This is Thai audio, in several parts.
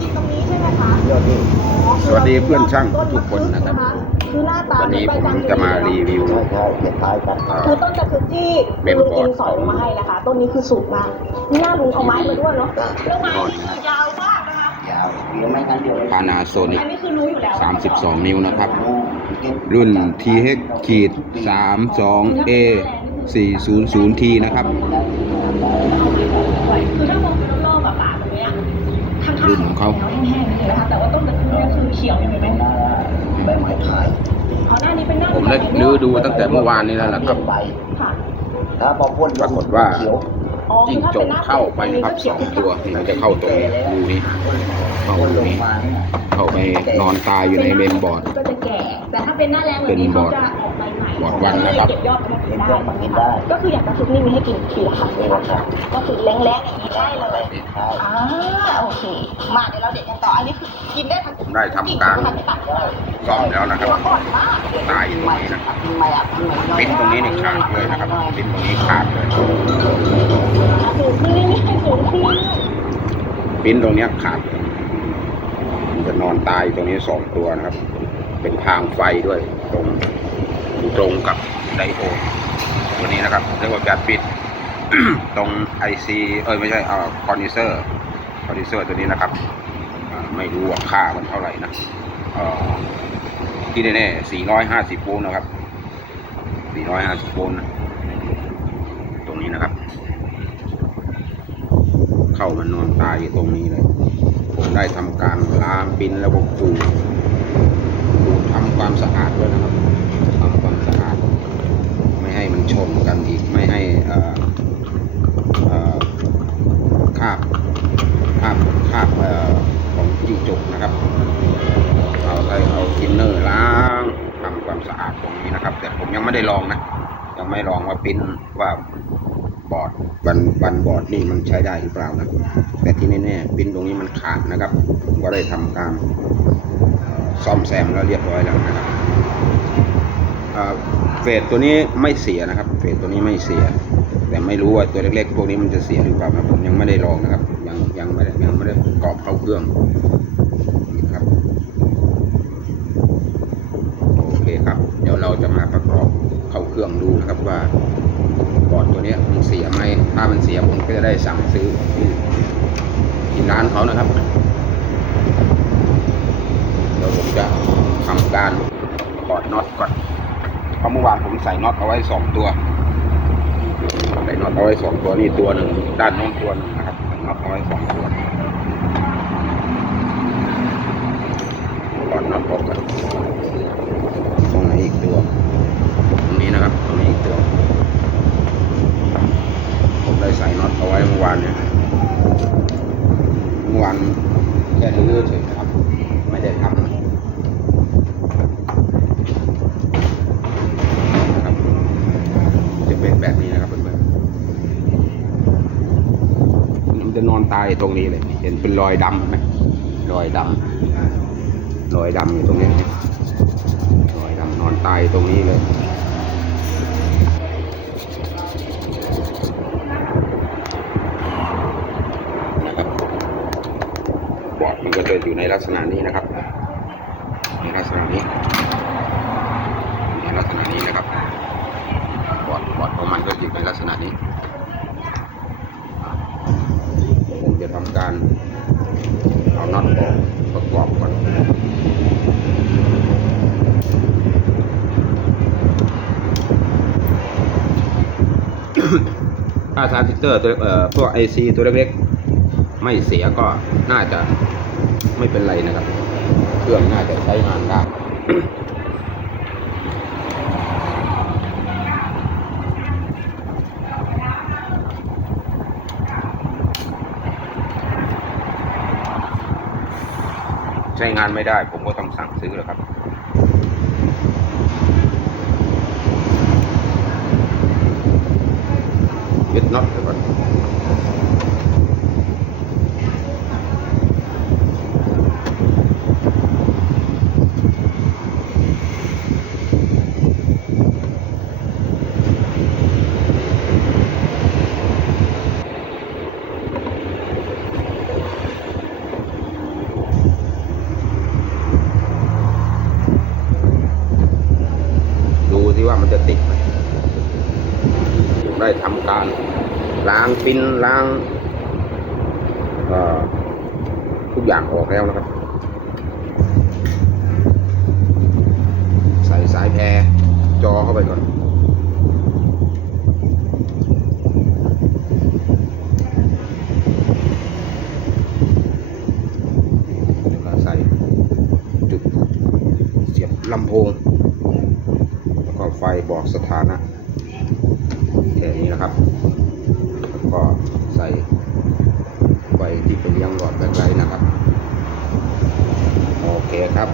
กินตรงนี้ใช่ไหมคะยอดนี่อ๋อสวัสดีเพื่อนช่างทุกคนนะครับคือหน้าตาวันนี้ผมจะมารีวิวใช่ใช่เก็บท้ายกันเอ่คืออต้นตะคือที่เมมลุงบอร์อิดนสอยลงมาให้นะคะ ต้นนี้คือสูงมากนี่หน้าลุงเอาไม้มาด้วยเนาะแล้วไม้นี่คือยาวมากนะคะยาวเลี้ยงไม่กันเดียวเลยพานาโซนิกอันนี้คือรู้อยู่แล้ว32นิ้วนะครับ รุ่น TH ขีด32 A 400 T นะครับคือถ้ามองเป็นรอบๆอะป่าตรงเนี้ยข้างๆ รุ่นของเขาแห้งๆเลยนะคะแต่ว่าต้นตะคือเนี่ยคือเขียวอยู่ไหมหน้าใบไม้ขายเพราะหน้านี้เป็นหน้าผมได้ลื้อดูตั้งแต่เมื่อวานนี้แล้วล่ะครับใบค่ะถ้าพอพ่นปรากฏว่าเขียวอ๋อจิ้งจกเข้าไปนะครับสองตัวนี่มันจะเข้าตรงนี้รูนี้เข้าพ่นรูลงนี้มาเนี่ยเข้าไปนอนตายอยู่ในเมนบอร์ดก็จะแก่แต่ถ้าเป็นหน้าแรงแบบนี้เขาจะออกใบใหม่บอร์ดวันนะครับ เก็บยอดมากิเป็นนได้ยอดมากินได้ ก็คืออยากจะซุปนี่มีให้กินทีละครั้งนี่นะครับก็คือแรงๆอย่างนี้ได้เลยใช่อ่าโอเค มาเดี๋ยวเราเด็ดกันต่อ อันนี้คือกินได้ทั้งผมได้ทำการทั้งตัดได้ซ่อมแล้วนะครับตัวอ่อนมากตายอยู่ตรงนี้นะครับทำไมอะทำไมปิ้นตรงนี้เนี่ยขาดเลยนะครับปิ้นตรงนี้ขาดเลยสูงขึ้นเรื่อยๆสูงขึ้นปิ้นตรงเนี้ยขาดมันจะนอนตายอยู่ตรงนี้สองตัวนะครับ เป็นทางไฟด้วยตรง ตรงกับไดโอดตัวนี้นะครับเรียกว่าแบตปิด ตรงไอซีเอ้ยไม่ใช่เอ่อคอนดิเซอร์คอนดิเซอร์ตัวนี้นะครับไม่รู้ว่าค่ามันเท่าไหร่นะเอ่อที่แน่ๆ450โวลต์นะครับ450โวลต์นะตรงนี้นะครับ เข้ามันนอนตายอยู่ตรงนี้เลย ผมได้ทำการล้างปิ้นแล้วก็ขูดขูดทำความสะอาดด้วยนะครับทำความสะอาด ไม่ให้มันชนกันอีกไม่ให้คาบคาบคาบออของจิ้งจกนะครับเอาใส่เอาทินเนอร์ล้างทำความสะอาดตรงนี้นะครับ แต่ผมยังไม่ได้ลองนะยังไม่ลองว่าปิ้นว่าบอร์ดบันบันบอร์ดนี่มันใช้ได้หรือเปล่านะแต่ที่แน่ๆปิ้นตรงนี้มันขาดนะครับผมก็ได้ทำการซ่อมแซมแล้วเรียบร้อยแล้วนะครับ เฟสตัวนี้ไม่เสียนะครับ เฟสตัวนี้ไม่เสีย แต่ไม่รู้ว่าตัวเล็กๆพวกนี้มันจะเสียหรือเปล่านะผมยังไม่ได้ลองนะครับ ยังยังไม่ได้ยังไม่ได้ปรอบเข้าเครื่องนี่ครับโอเคครับ เดี๋ยวเราจะมาประกอบเข้าเครื่องดูนะครับว่าบอร์ดตัวนี้มันเสียไหมถ้ามันเสียผมก็จะได้สั่งซื้อที่ที่ร้านเขานะครับเดี๋ยวผมจะทำการถอดน็อตก่อน เพราะเมื่อวานผมใส่น็อตเอาไว้สองตัว ใส่น็อตเอาไว้สองตัวนี่ตัวหนึ่งด้านโน้นตัวหนึงนะครับใส่น็อตเอาไว้สองตัวถอดน็อตออกก่อนตรงไหนอีกตัว ตรงนี้นะครับตรงนี้อีกตัว ผมได้ใส่น็อตเอาไว้เมื่อวานเนี่ยเมื่อวานแค่รื้อเฉยครับ ไม่ได้ทำนะครับ จะเป็นแบบนี้นะครับเพื่อนๆมันจะน อนตายตรงนี้เลย เห็นเป็นรอยดำไหมรอยดำรอยดำอยู่ตรงนี้รอยดำนอนตายตรงนี้เลยนะครับบอดมันก็จะอยู่ในลักษณะนี้นะครับ ในลักษณะนี้ในลักษณะนี้นะครับบอดบอดของมันก็อยู่ในลักษณะนี้ ผมจะทำ การเอาน็อตออกประกอบก่อนถ้าทรานซิสเตอร์ตัวเอ่อพวกไอซีตัวเล็กๆ ไม่เสียก็น่าจะไม่เป็นไรนะครับ เครื่องน่าจะใช้งานได้ ช้งานไม่ได้ ผมก็ต้องสั่งซื้อแล้วครับยึดน็อตไปก่อน จะติดไหมได้ทำการล้างปิ้นล้างทุกอย่างออกแล้วนะครับ ใส่สายแพรจอเข้าไปก่อน แล้วก็ใส่จุดเสียบลำโพง แล้วก็ไฟบอกสถานะแค่นี้นะครับ แล้วก็ใส่ไฟที่เป็นเลี้ยงหลอดแบตไลท์นะครับ โอเคครับ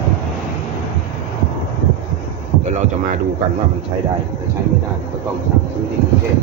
เดี๋ยวเราจะมาดูกันว่ามันใช้ได้หรือใช้ไม่ได้ก็ต้องสั่งซื้อที่กรุงเทพ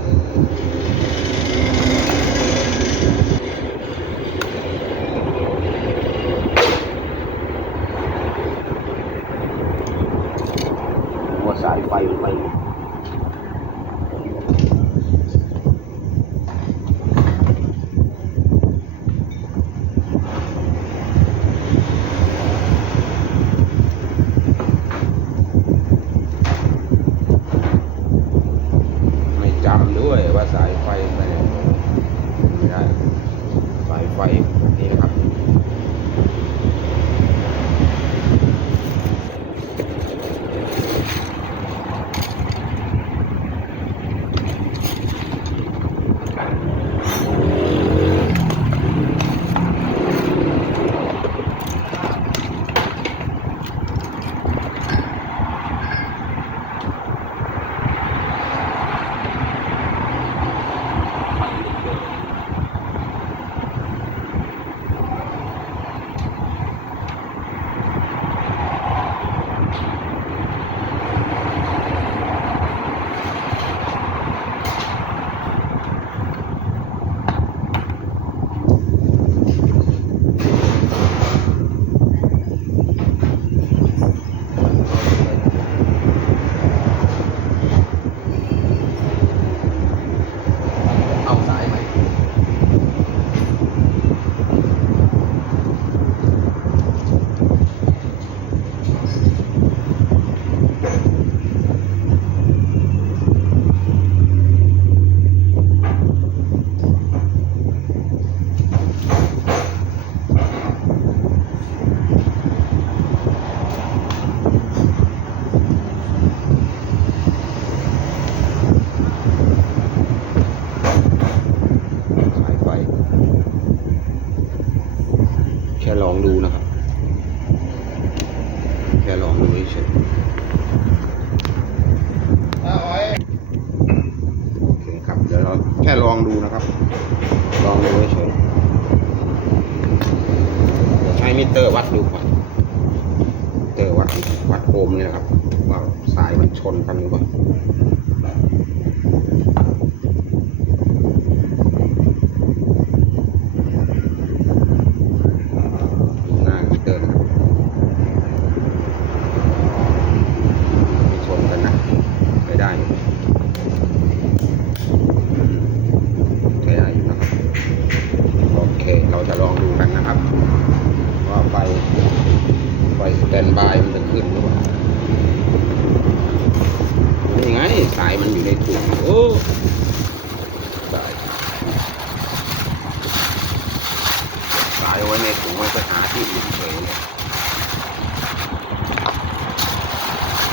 ว้ในถุงมันก็หาที่อื่นเฉยเลย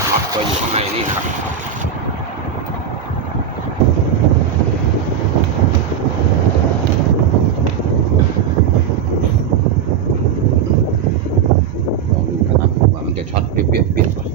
น็อตก็อยู่ข้างในนี่นะครับ ลองดูนะครับว่ามันจะช็อตเปรี้ยๆเปรี้ยป่ะ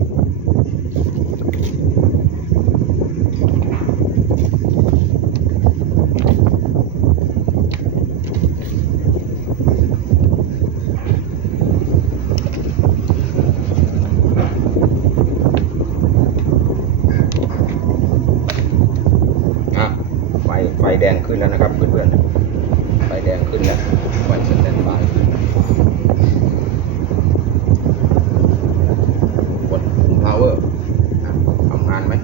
อะไฟไฟ แดงขึ้นแล้วนะครับเพื่อนๆไฟแดงขึ้นแล้วไฟสแตนบายกดปุ่ม power อะทำงานไหม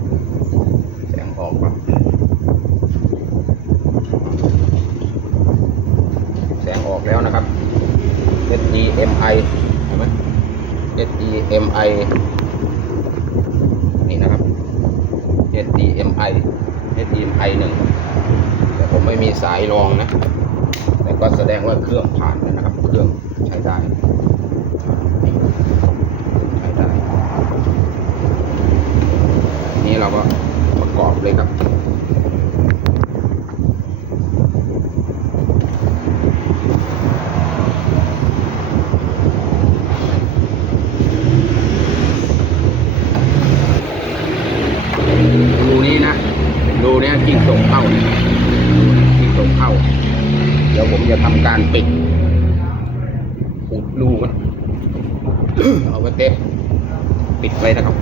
แสงออกปะแสงออกแล้วนะครับ HDMI เห็นไหม HDMI นี่นะครับ HDMI HDMI หนึ่ง ผมไม่มีสายรองนะ แต่ก็แสดงว่าเครื่องผ่านนะครับ เครื่องใช้ได้ใช้ได้นี้เราก็ประกอบเลยครับรูนี้นะรูเนี้ยจิ้งจกเข้าเนี่ยรูนี้จิ้งจกเข้า เดี๋ยวผมจะทำการปิดอุดรูมันเอาไว้เต็มปิดไว้นะครับ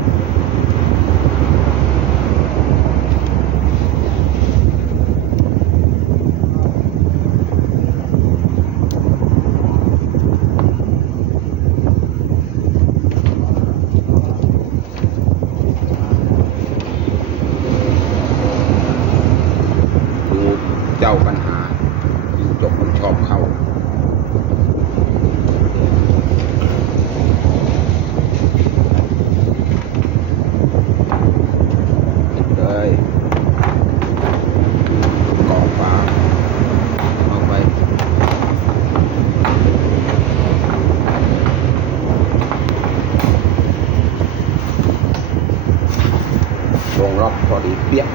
ดูเจ้าปัญหา จิ้งจกมันชอบเข้า ปิดเลยกรอกฝาเอาไป ลงล็อกพอดีเปี้ยก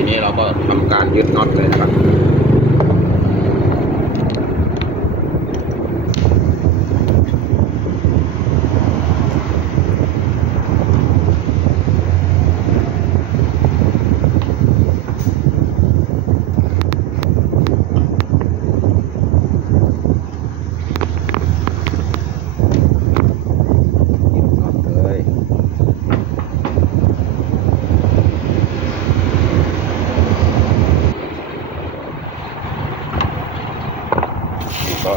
ทีนี้เรา ก็ทำการยึดน็อตเลยครับ ยึดน็อตเลย นี่ ก็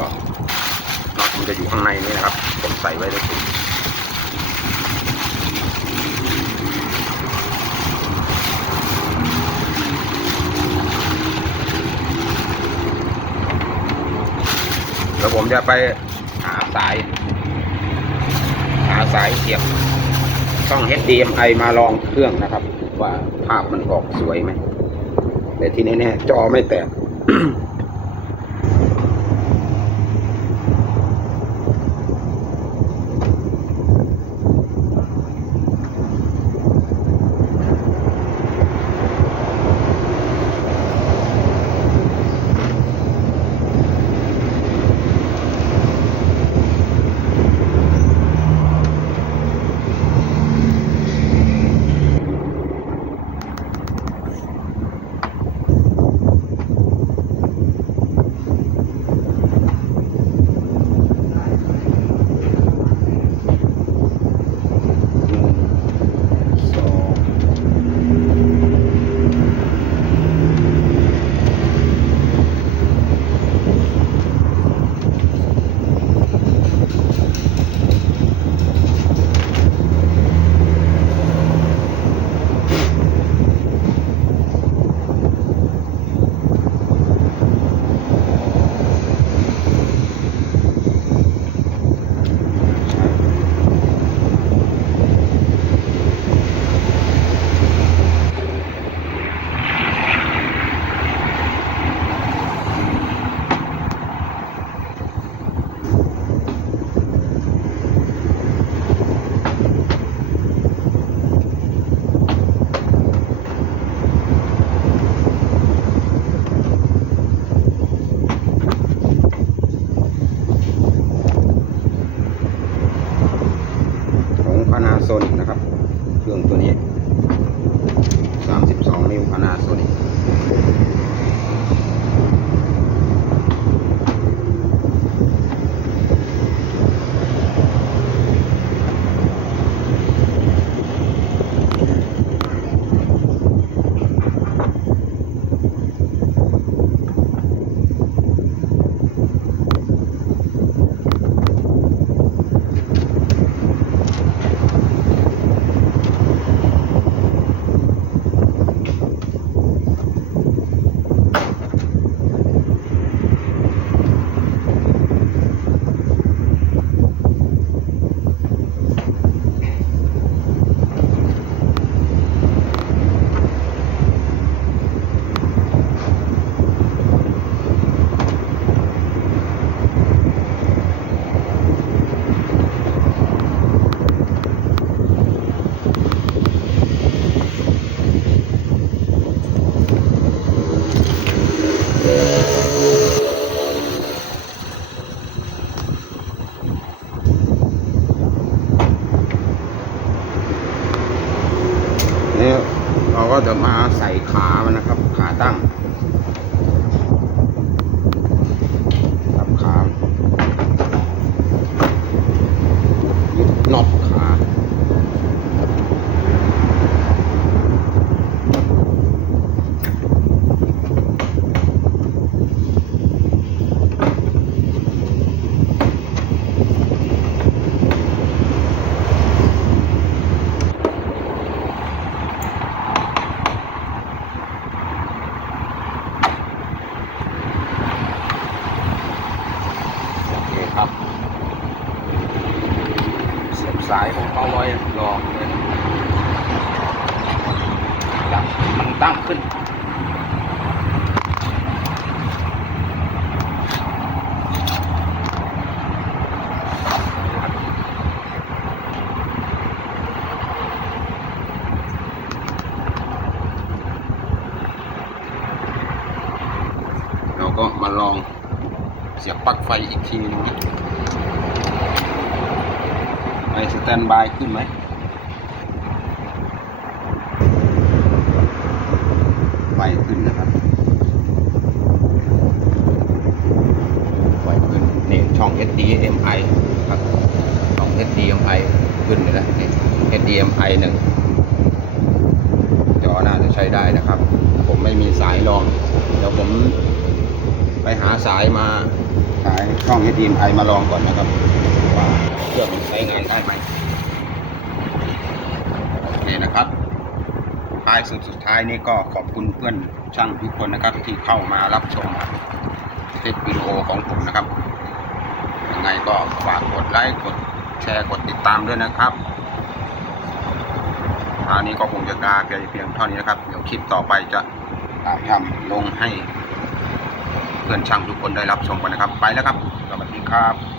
น็อตมันจะอยู่ข้างในนี่นะครับ ผมใส่ไว้ในถุงแล้วผมจะไปหาสาย หาสายเสียบช่อง HDMI มาลองเครื่องนะครับ ว่าภาพมันออกสวยไหมแต่ที่แน่ๆจอไม่แตก จะมาใส่ขามันนะครับ ขาตั้ง ก็มาลองเสียบปลั๊กไฟอีกทีนึงนะไอสแตนบายขึ้นไหมไฟขึ้นนะครับไฟขึ้นนี่ช่อง HDMI ครับช่อง HDMI ขึ้นเลยนะนี่ HDMI หนึ่งจอน่าจะใช้ได้นะครับ ผมไม่มีสายรองเดี๋ยวผม ไปหาสายมาสายช่อง HDMI มาลองก่อนนะครับว่าเครื่องมันใช้งานได้ไหมโอเคนะครับท้ายสุดสุดท้ายนี้ก็ขอบคุณเพื่อนช่างทุกคนนะครับ ที่เข้ามารับชมคลิปวิดีโอของผมนะครับยังไงก็ฝากกดไลค์กดแชร์กดติดตามด้วยนะครับอันนี้ก็คงจะลาเพียงเท่านี้นะครับ เดี๋ยวคลิปต่อไปจะถ่ายทำลงให้ เพื่อนช่างทุกคนได้รับชมกันนะครับ ไปแล้วครับ สวัสดีครับ